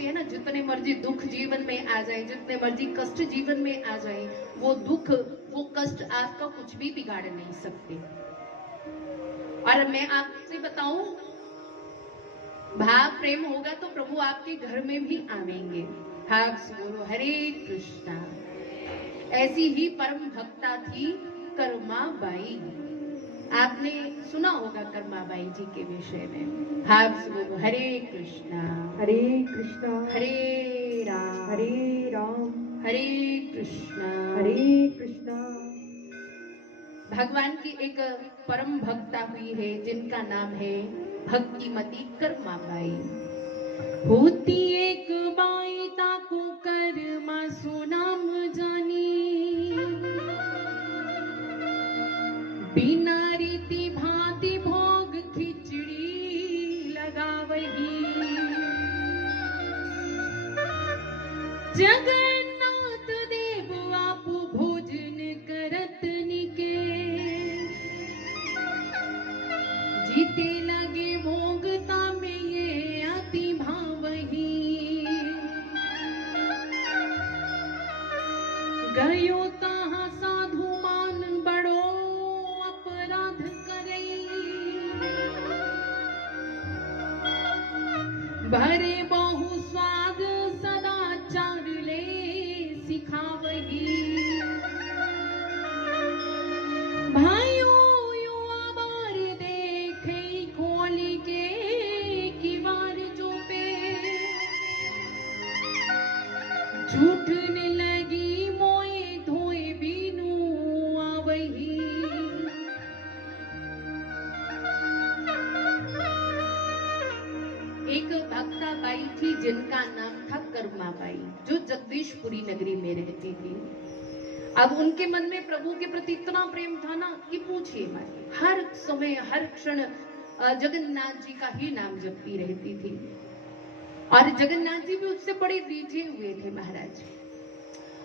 बोलते हैं ना, जितने मर्जी दुख जीवन में आ जाए, जितने मर्जी कष्ट जीवन में आ जाए, वो दुख वो कष्ट आपका कुछ भी बिगाड़ नहीं सकते। और मैं आपसे बताऊं, भाव प्रेम होगा तो प्रभु आपके घर में भी आवेंगे। भाव गुरु हरे कृष्णा। ऐसी ही परम भक्ता थी कर्मा बाई। आपने सुना होगा कर्मा बाई जी के विषय में। भाव गुरु हरे कृष्णा हरे कृष्णा हरे राम हरे कृष्णा हरे कृष्णा। भगवान की एक परम भक्ता हुई है जिनका नाम है भक्तिमती कर्मा बाई। होती एक बाई ताको कर्मा सुनाम जानी, बिना रीति भांति भोग खिचड़ी लगावही। जगन्नाथ देव आप भोजन करत निके, जीते लगे भोगता में ये अति भावही। गयो तहाँ साधु मान बड़ो अपराध करई, भरे बहु स्वाद सदाचार ले सिखावही। भाइयों युवा बार देखे खोल के किवार जो पे, झूठने लगी मोए धोए बीनू आवही। एक भक्ता बाई थी जिनका नाम था कर्मा बाई, जो जगदीशपुरी नगरी में रहती थी। अब उनके मन में प्रभु के प्रति इतना प्रेम था ना कि पूछिए मत। हर समय हर क्षण जगन्नाथ जी का ही नाम जपती रहती थी। और जगन्नाथ जी भी उससे बड़े रीझे हुए थे महाराज।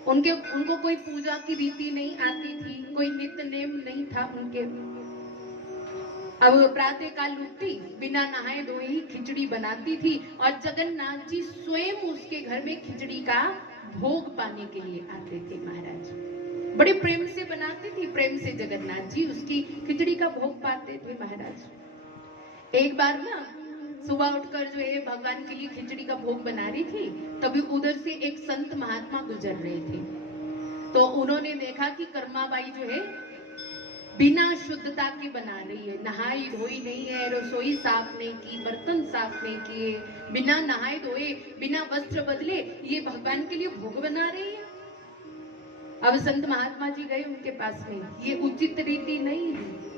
उनको कोई पूजा की रीति नहीं आती थी, कोई नित्य नेम नहीं था उनके। अब प्रातः काल उठती, बिना नहाए धोए ही खिचड़ी बनाती थी और जगन्नाथ जी स्वयं उसके घर में खिचड़ी का भोग पाने के लिए आते थे महाराज। बड़े प्रेम से बनाती थी, प्रेम से जगन्नाथ जी उसकी खिचड़ी का भोग पाते थे महाराज। एक बार ना सुबह उठकर जो है भगवान के लिए खिचड़ी का भोग बना रही थी, तभी उधर से एक संत महात्मा गुजर रहे थे। तो उन्होंने देखा कि कर्मा बाई जो है बिना शुद्धता के बना रही है, नहाई धोई नहीं है, रसोई साफ नहीं की, बर्तन साफ नहीं किए, बिना नहाए धोए, बिना वस्त्र बदले ये भगवान के लिए भोग बना रही है। अब संत महात्मा जी गए उनके पास में, ये उचित रीति नहीं है।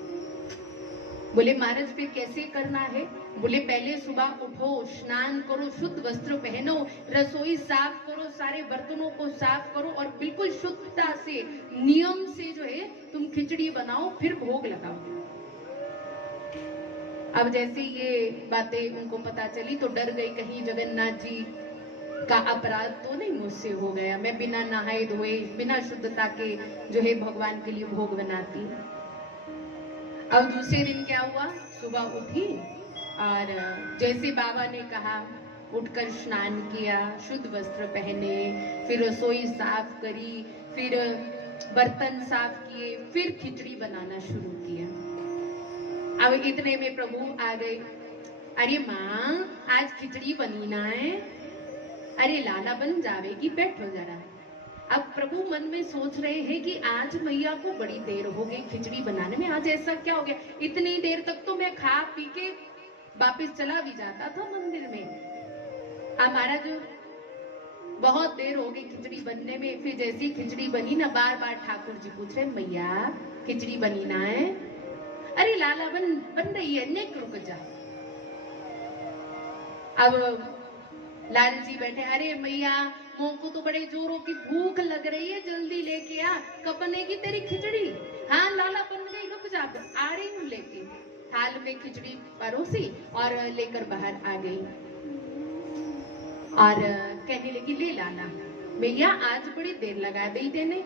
बोले महाराज फिर कैसे करना है? बोले पहले सुबह उठो, स्नान करो, शुद्ध वस्त्र पहनो, रसोई साफ करो, सारे बर्तनों को साफ करो और बिल्कुल शुद्धता से नियम से जो है तुम खिचड़ी बनाओ, फिर भोग लगाओ। अब जैसे ये बातें उनको पता चली तो डर गई, कहीं जगन्नाथ जी का अपराध तो नहीं मुझसे हो गया, मैं बिना नहाए धोए बिना शुद्धता के जो है भगवान के लिए भोग बनाती। अब दूसरे दिन क्या हुआ, सुबह उठी और जैसे बाबा ने कहा उठकर स्नान किया, शुद्ध वस्त्र पहने, फिर रसोई साफ करी, फिर बर्तन साफ किए, फिर खिचड़ी बनाना शुरू किया। अब इतने में प्रभु आ गए। अरे माँ आज खिचड़ी बनी ना है, अरे लाला बन जावेगी, बैठो जरा। अब प्रभु मन में सोच रहे हैं कि आज मैया को बड़ी देर हो गई खिचड़ी बनाने में, आज ऐसा क्या हो गया? इतनी देर तक तो मैं खा पी के वापिस चला भी जाता था मंदिर में। हमारा जो बहुत देर हो गई खिचड़ी बनने में। फिर जैसी खिचड़ी बनी ना, बार बार ठाकुर जी पूछ रहे, मैया खिचड़ी बनी ना है? अरे लाला बन रही है, नेक रुक जा। अब लाल जी बैठे, अरे मैया मोह को तो बड़े जोरों की भूख लग रही है, जल्दी लेके आ, कब बनेगी तेरी खिचड़ी? हाँ लाला बन गई, रुक जा, आ रही हूँ लेके। थाल में खिचड़ी परोसी और लेकर बाहर आ गई और कहने लगी, ले लाला मैया आज बड़ी देर लगा दी देने।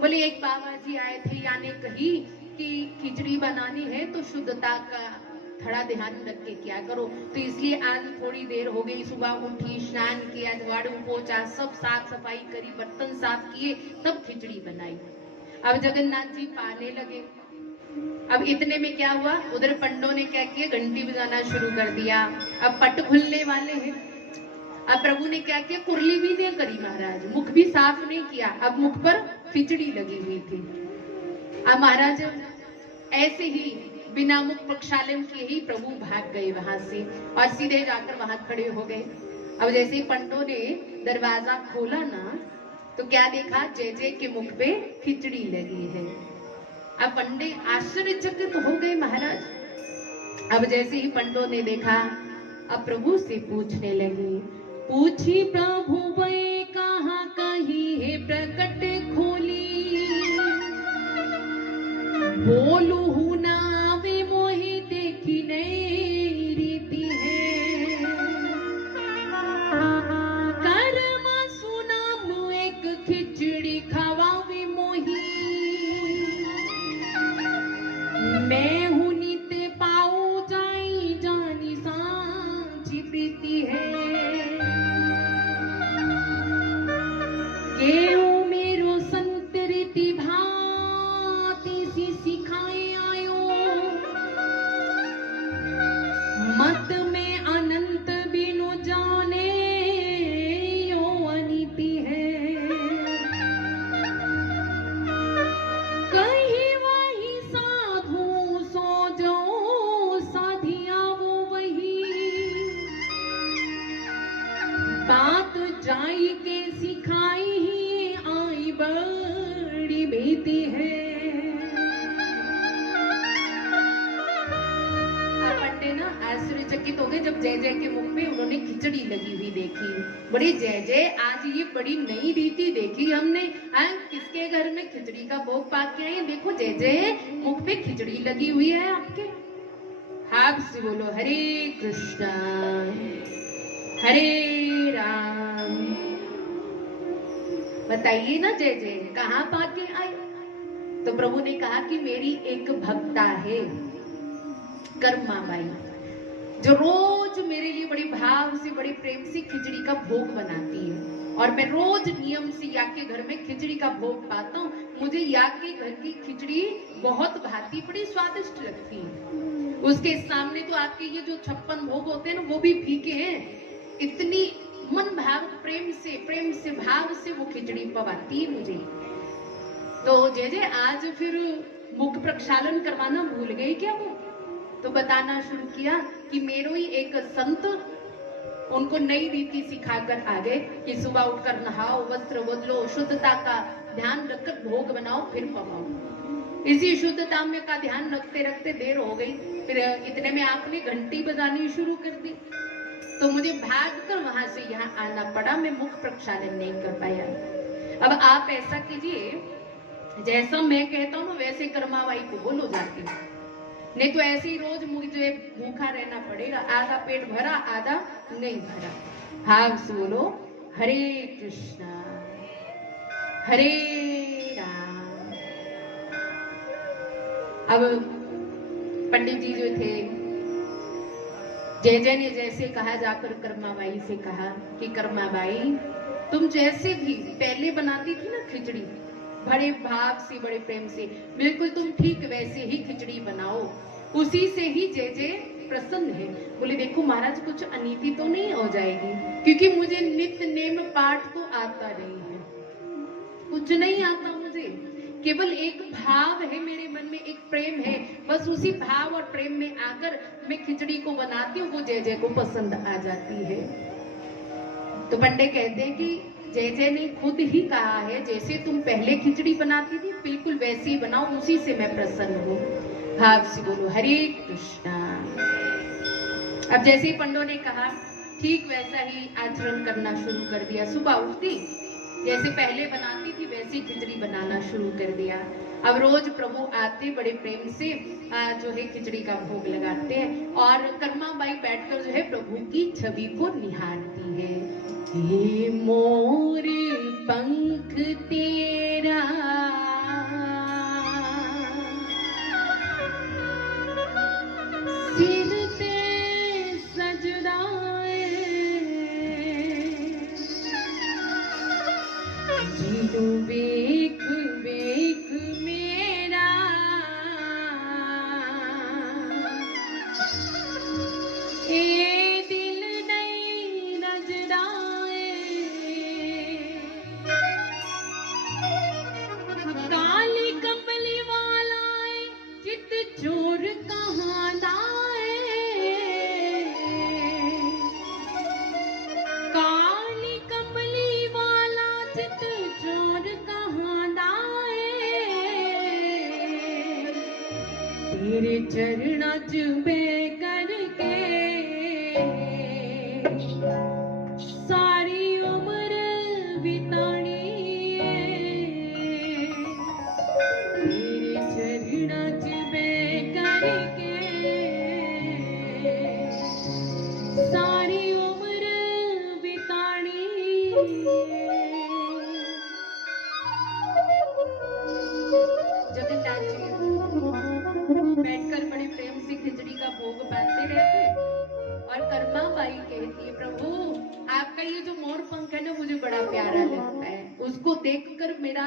बोले एक बाबा जी आए थे, यानी कही कि खिचड़ी बनानी है तो शुद्धता का थोड़ा ध्यान रख के क्या करो। तो इसलिए आज थोड़ी देर हो गई, सुबह उठी, स्नान किया, झाड़ू पोछा, सब साफ सफाई करी, बर्तन साफ किए, तब खिचड़ी बनाई। अब जगन्नाथ जी पाने लगे। अब इतने में क्या हुआ, उधर पंडों ने क्या किया, घंटी बजाना शुरू कर दिया। अब पट खुलने वाले हैं। अब प्रभु ने क्या किया, कुरली भी नहीं करी महाराज, मुख भी साफ नहीं किया। अब मुख पर खिचड़ी लगी हुई थी। अब महाराज ऐसे ही बिना मुख प्रक्षालन किए ही प्रभु भाग गए वहां से और सीधे जाकर वहां खड़े हो गए। अब जैसे ही पंडों ने दरवाजा खोला ना, तो क्या देखा, जय जय के मुख पे खिचड़ी लगी है। अब पंडे आश्चर्यचकित हो गए महाराज। अब जैसे ही पंडों ने देखा, अब प्रभु से पूछने लगे, पूछी प्रभु वे कहाँ कहीं है प्रकट खोली, बोलू हूँ ना वे मोहि देखी नहीं रीति है, कर्म सुना एक खिचड़ी खवावी मोही, मैं हूँ नित्य पाऊ जाई जानी सांची प्रीति है, केऊ मेरो संत रीति भांति सी सिखाए आयो, मत में अनंत बिनु जाने यो अनीति है, कहीं वही साधु सो जो साधिया वो वही, बात जाई के सिखाई ही आई बड़ी बेटी है। पंडे ना आश्चर्यचकित हो गए जब जय जय के मुख पे उन्होंने खिचड़ी लगी हुई देखी। बड़ी जय जय, आज ये बड़ी नई रीति देखी हमने। किसके घर में खिचड़ी का भोग पाक के आए, देखो जय जय मुख पे खिचड़ी लगी हुई है आपके। आप से बोलो हरे कृष्णा हरे राम। बताइए ना जय जय कहाँ पाके आए। तो प्रभु ने कहा कि मेरी एक भक्ता है कर्मा बाई, जो रोज मेरे लिए बड़े भाव से बड़े प्रेम से खिचड़ी का भोग बनाती है और मैं रोज नियम से या के घर में खिचड़ी का भोग पाता हूँ। मुझे या के घर की खिचड़ी बहुत भाती, बड़ी स्वादिष्ट लगती है। उसके सामने तो आपके ये जो 56 भोग होते हैं ना, वो भी फीके हैं। इतनी मन भाव प्रेम से भाव से वो खिचड़ी पवाती है मुझे। तो जय जय आज फिर मुख प्रक्षालन करवाना भूल गए क्या वो? तो बताना शुरू किया कि मेरो ही एक संत उनको नई रीति सिखाकर आ गए कि सुबह उठकर नहाओ, वस्त्र बदलो, शुद्धता का ध्यान रखकर भोग बनाओ, फिर पकाओ। इसी शुद्धता में का ध्यान रखते रखते देर हो गई। फिर इतने में आपने घंटी बजानी शुरू कर दी, तो मुझे भागकर वहां से यहाँ आना पड़ा। मैं मुख प्रक्षालन नहीं कर पाया। अब आप ऐसा कीजिए, जैसा मैं कहता हूँ वैसे कर्माबाई को बोलो जाके, नहीं तो ऐसे ही रोज मुझे भूखा रहना पड़ेगा। आधा पेट भरा आधा नहीं भरा। हाँ बोलो हरे कृष्णा हरे राम। अब पंडित जी जो थे, जय जय ने जैसे कहा, जाकर कर्माबाई से कहा कि कर्माबाई तुम जैसे भी पहले बनाती थी ना खिचड़ी, बड़े भाव से बड़े प्रेम से, बिल्कुल तुम ठीक वैसे ही खिचड़ी बनाओ, उसी से ही जय जय प्रसन्न है। बोले देखो महाराज कुछ अनीति तो नहीं हो जाएगी, क्योंकि मुझे नित्य नेम पाठ तो आता नहीं है, कुछ नहीं आता मुझे। केवल एक भाव है मेरे मन में, एक प्रेम है, बस उसी भाव और प्रेम में आकर मैं खिचड़ी को बनाती हूँ, वो जय जय को पसंद आ जाती है। तो पंडे कहते हैं कि जय जय ने खुद ही कहा है जैसे तुम पहले खिचड़ी बनाती थी बिल्कुल वैसे ही बनाओ, उसी से मैं प्रसन्न हूँ। भाव से बोलो हरे कृष्णा। अब जैसे ही पंडों ने कहा ठीक वैसा ही आचरण करना शुरू कर दिया। सुबह उठती जैसे पहले बनाती थी वैसी खिचड़ी बनाना शुरू कर दिया। अब रोज प्रभु आते बड़े प्रेम से जो है खिचड़ी का भोग लगाते हैं और कर्माबाई बैठकर जो है प्रभु की छवि को निहारती है। हे मोर पंख तेरा सिर तेरे चरणा चुबे करके सारी उम्र बितानी है। तेरे चरणा चुबे करके सारी उम्र बितानी है। जगन्नाथ जी बैठकर बड़े प्रेम से खिचड़ी का भोग बांधते रहते और कर्मा बाई कहती है, प्रभु आपका ये जो मोर पंख है ना मुझे बड़ा प्यारा लगता है, उसको देखकर मेरा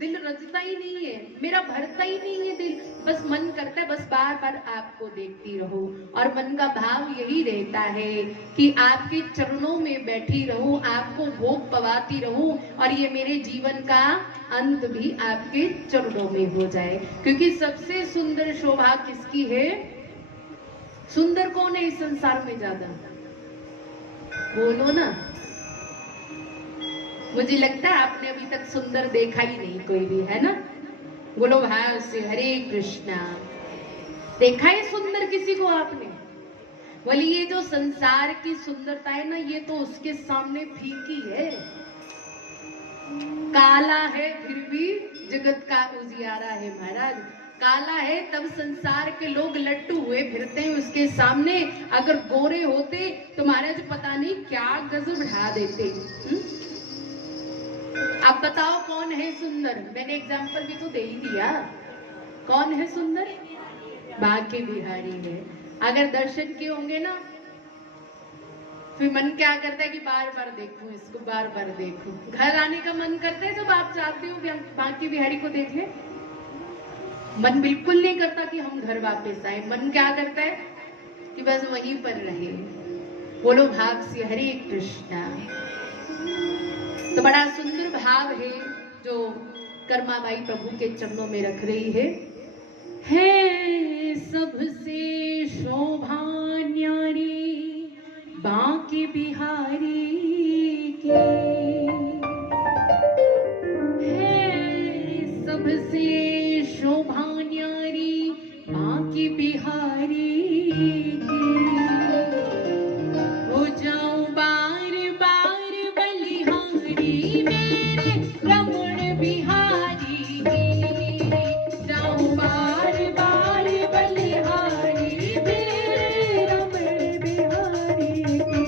दिल रजता ही नहीं है, मेरा भरता ही नहीं है दिल, बस मन करता है बस बार बार आपको देखती रहूं। और मन का भाव यही रहता है कि आपके चरणों में बैठी रहूं, आपको भोग पवाती रहूं और ये मेरे जीवन का अंत भी आपके चरणों में हो जाए। क्योंकि सबसे सुंदर शोभा किसकी है? सुंदर कौन है इस संसार में ज्यादा? बोलो ना। मुझे लगता है आपने अभी तक सुंदर देखा ही नहीं कोई भी, है ना? बोलो भाव से हरे कृष्णा। देखा है सुंदर किसी को आपने? बोले ये जो संसार की सुंदरता है ना, ये तो उसके सामने फीकी है। काला है फिर भी जगत का उजियारा है महाराज। काला है तब संसार के लोग लट्टू हुए फिरते हैं उसके सामने। अगर गोरे होते तो महाराज पता नहीं क्या गजब ढा देते। आप बताओ कौन है सुंदर? मैंने एग्जाम्पल भी तो दे ही दिया। कौन है सुंदर? बांके बिहारी है। अगर दर्शन किए होंगे ना फिर मन क्या करता है कि बार बार देखूं इसको, बार बार देखूं। घर आने का मन करता है जब आप चाहते हो बांके बिहारी को देखें। मन बिल्कुल नहीं करता कि हम घर वापस आए। मन क्या करता है कि बस वहीं पर रहे। बोलो भाव से हरे कृष्णा। तो बड़ा सुंदर भाव है जो कर्माबाई प्रभु के चरणों में रख रही है सबसे शोभा न्यारी बांके बिहारी की, है सबसे शोभा न्यारी बांके बिहारी की। हो जाऊं बार बार बलिहारी मेरे रमण बिहारी की, जाऊं बार बार बलिहारी मेरे रमण बिहारी की।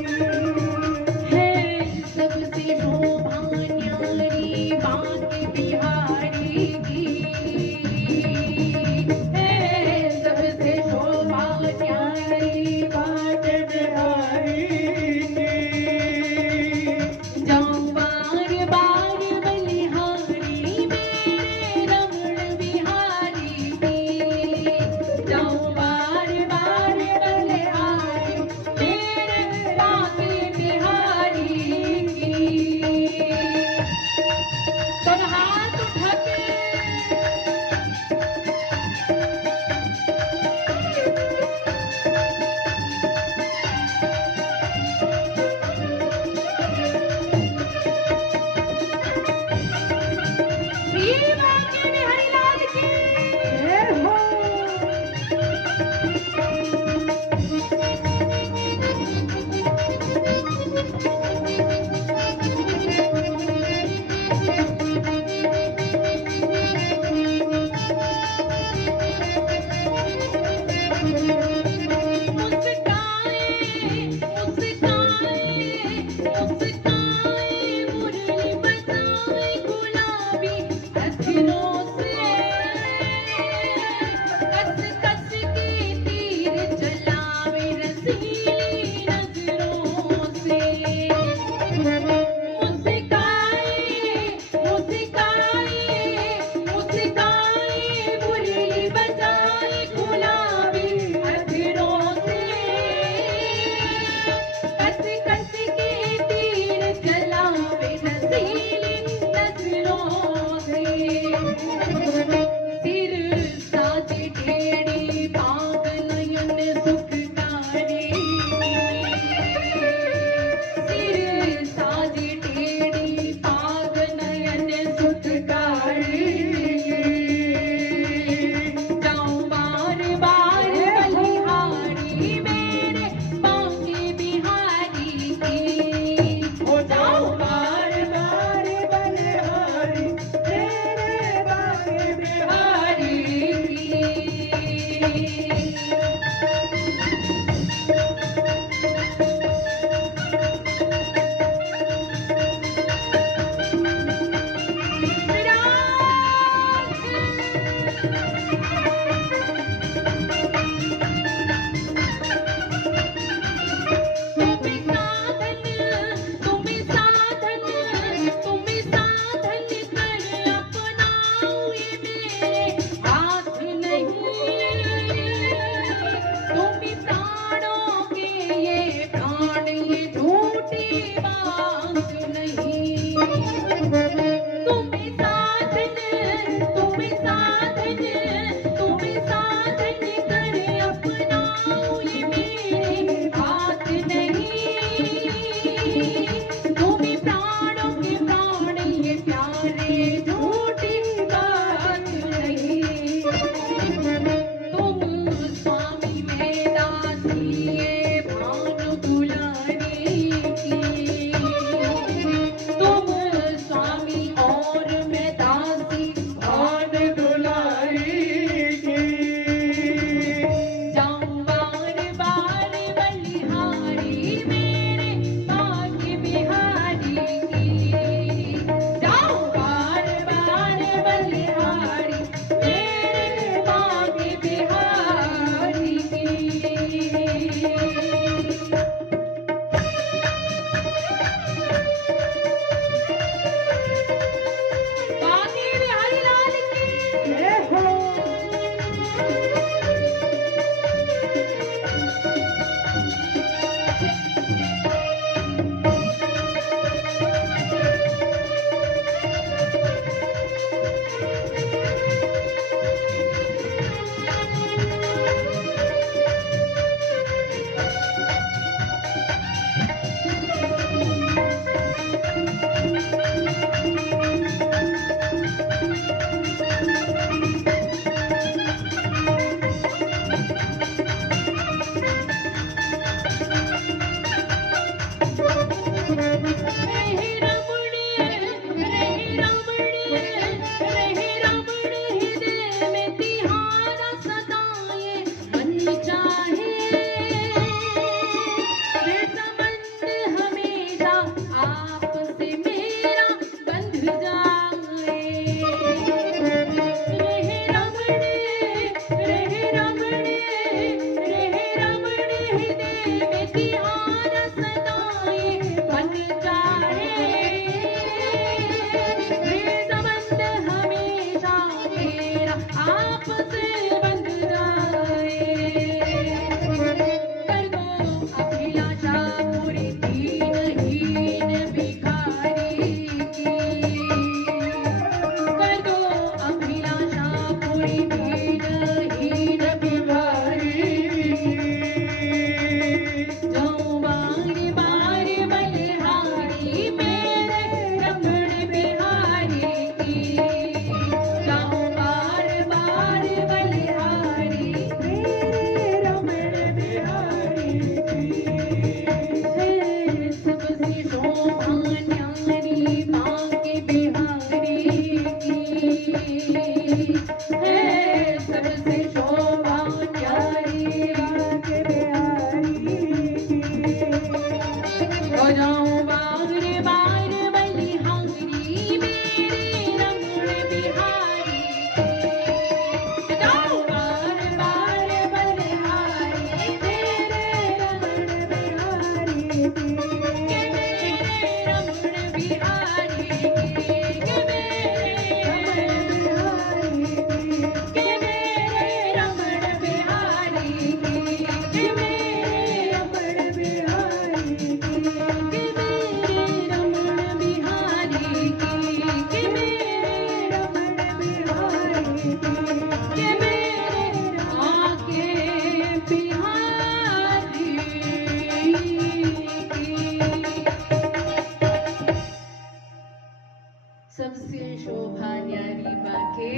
से शोभा न्यारी बाके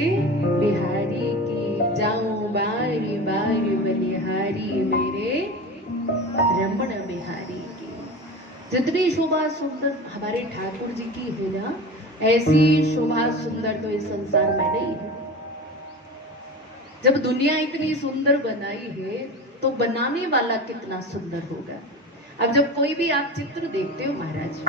बिहारी की, जाऊं बारी बारी बलिहारी मेरे रमण बिहारी की। जितनी शोभा सुंदर हमारे ठाकुर जी की है ना, ऐसी शोभा सुंदर तो इस संसार में नहीं है। जब दुनिया इतनी सुंदर बनाई है तो बनाने वाला कितना सुंदर होगा। अब जब कोई भी आप चित्र देखते हो महाराज,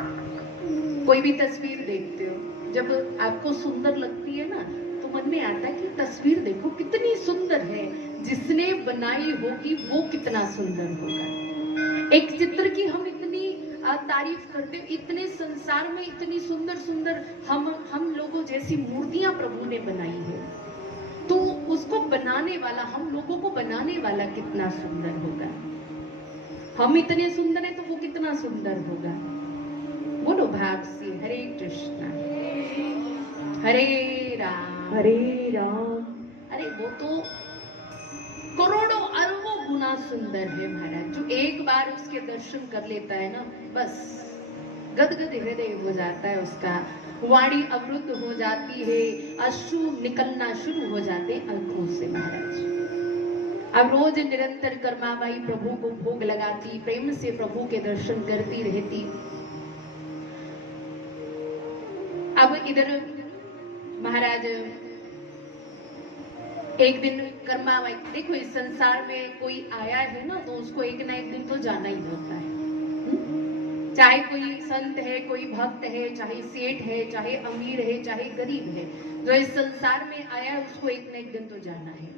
कोई भी तस्वीर देखते हो, जब आपको सुंदर लगती है ना, तो मन में आता है कि तस्वीर देखो कितनी सुंदर है, जिसने बनाई होगी वो कितना सुंदर होगा। एक चित्र की हम इतनी तारीफ करते हो, इतने संसार में इतनी सुंदर सुंदर हम लोगों जैसी मूर्तियां प्रभु ने बनाई है, तो उसको बनाने वाला, हम लोगों को बनाने वाला कितना सुंदर होगा। हम इतने सुंदर हैं तो वो कितना सुंदर होगा। बोलो भाव से हरे कृष्णा हरे राम हरे राम। अरे वो तो करोड़ों अरबों गुना सुंदर है महाराज। जो एक बार उसके दर्शन कर लेता है ना, बस गदगद हृदय हो जाता है उसका, वाणी अवरुद्ध हो जाती है, अश्रु निकलना शुरू हो जाते आंखों से महाराज। अब रोज निरंतर कर्माबाई प्रभु को भोग लगाती, प्रेम से प्रभु के दर्शन करती रहती। अब इधर महाराज एक दिन कर्माबाई, देखो इस संसार में कोई आया है ना, तो उसको एक ना एक दिन तो जाना ही होता है। चाहे कोई संत है, कोई भक्त है, चाहे सेठ है, चाहे अमीर है, चाहे गरीब है, जो इस संसार में आया उसको एक न एक दिन तो जाना है।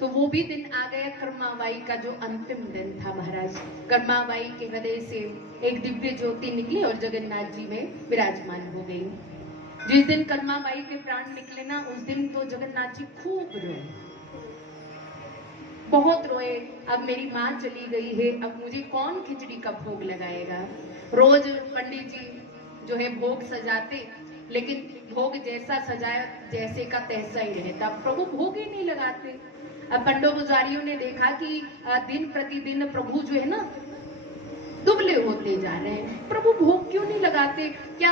तो वो भी दिन आ गया कर्माबाई का, जो अंतिम दिन था महाराज। कर्माबाई के हृदय से एक दिव्य ज्योति निकली और जगन्नाथ जी में विराजमान हो गई। जिस दिन कर्माबाई के प्राण निकले ना, उस दिन तो जगन्नाथ जी खूब रोए, बहुत रोए। अब मेरी माँ चली गई है, अब मुझे कौन खिचड़ी का भोग लगाएगा। रोज पंडित जी जो है भोग सजाते, लेकिन भोग जैसा सजाया जैसे का तैसा ही रहता, प्रभु भोग ही नहीं लगाते। अब पंडो पुजारियों ने देखा कि दिन प्रतिदिन प्रभु जो है ना दुबले होते जा रहे हैं, प्रभु भोग क्यों नहीं लगाते। क्या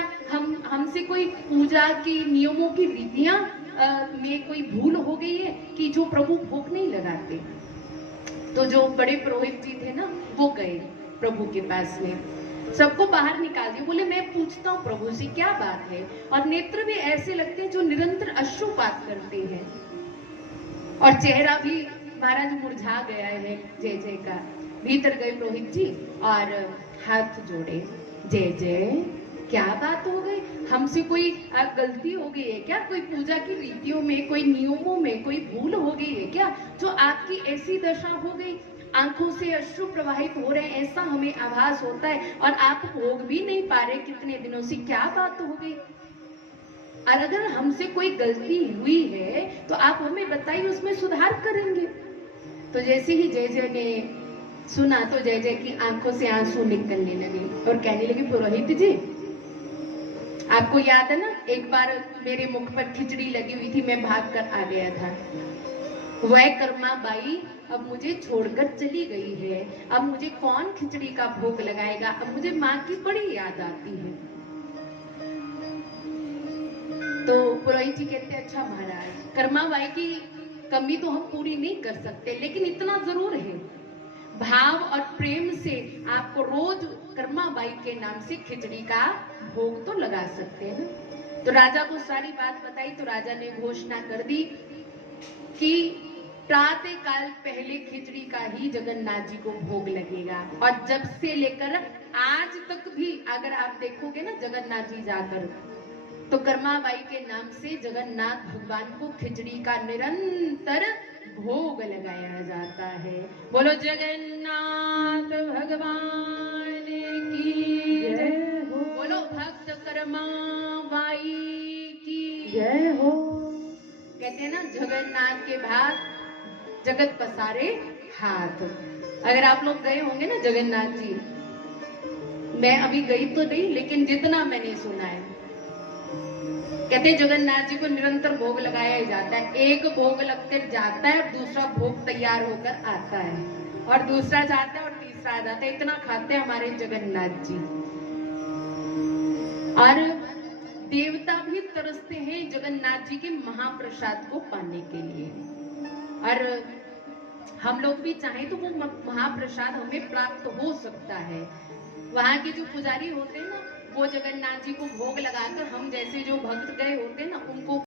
हमसे कोई पूजा की नियमों की रीतियां में कोई भूल हो गई है कि जो प्रभु भोग नहीं लगाते। तो जो बड़े पुरोहित जी थे ना, वो गए प्रभु के पास में, सबको बाहर निकाल दिया। बोले मैं पूछता हूँ प्रभु से क्या बात है। और नेत्र भी ऐसे लगते हैं जो निरंतर अश्रुपात करते हैं, और चेहरा भी महाराज मुरझा गया है जय जय का। भीतर गए पुरोहित जी और हाथ जोड़े, जय जय क्या बात हो गई, हमसे कोई गलती हो गई है क्या, कोई पूजा की रीतियों में, कोई नियमों में कोई भूल हो गई है क्या, जो आपकी ऐसी दशा हो गई, आंखों से अश्रु प्रवाहित हो रहे हैं, ऐसा हमें आभास होता है, और आप भोग भी नहीं पा रहे कितने दिनों से, क्या बात हो गई। और अगर हमसे कोई गलती हुई है तो आप हमें बताइए, उसमें सुधार करेंगे। तो जैसे ही जय जय ने सुना तो जय जय की आंखों से आंसू निकलने लगे और कहने लगे, पुरोहित जी आपको याद है ना, एक बार मेरे मुख पर खिचड़ी लगी हुई थी, मैं भाग कर आ गया था। वह कर्माबाई अब मुझे छोड़कर चली गई है, अब मुझे कौन खिचड़ी का भोग लगाएगा, अब मुझे माँ की बड़ी याद आती है। तो पुरोहित जी कहते, अच्छा महाराज, कर्माबाई की कमी तो हम पूरी नहीं कर सकते, लेकिन इतना जरूर है, भाव और प्रेम से आपको रोज कर्माबाई के नाम से खिचड़ी का भोग तो लगा सकते हैं ना। तो राजा को सारी बात बताई, तो राजा ने घोषणा कर दी कि प्रातः काल पहले खिचड़ी का ही जगन्नाथ जी को भोग लगेगा। और जब से लेकर आज तक भी अगर आप देखोगे ना जगन्नाथ जी जाकर, तो कर्माबाई के नाम से जगन्नाथ भगवान को खिचड़ी का निरंतर भोग लगाया जाता है। बोलो जगन्नाथ भगवान की जय हो, बोलो भक्त कर्माबाई की जय हो। कहते हैं ना, जगन्नाथ के भात जगत पसारे हाथ। अगर आप लोग गए होंगे ना जगन्नाथ जी, मैं अभी गई तो नहीं, लेकिन जितना मैंने सुना है, कहते जगन्नाथ जी को निरंतर भोग लगाया ही जाता है। एक भोग लगकर जाता है, दूसरा भोग तैयार होकर आता है, और दूसरा जाता है और तीसरा आ जाता है। इतना खाते हैं हमारे जगन्नाथ जी। और देवता भी तरसते हैं जगन्नाथ जी के महाप्रसाद को पाने के लिए। और हम लोग भी चाहें तो वो महाप्रसाद हमें प्राप्त हो सकता है। वहां के जो पुजारी होते हैं ना, वो जगन्नाथ जी को भोग लगाकर हम जैसे जो भक्त गए होते हैं ना, उनको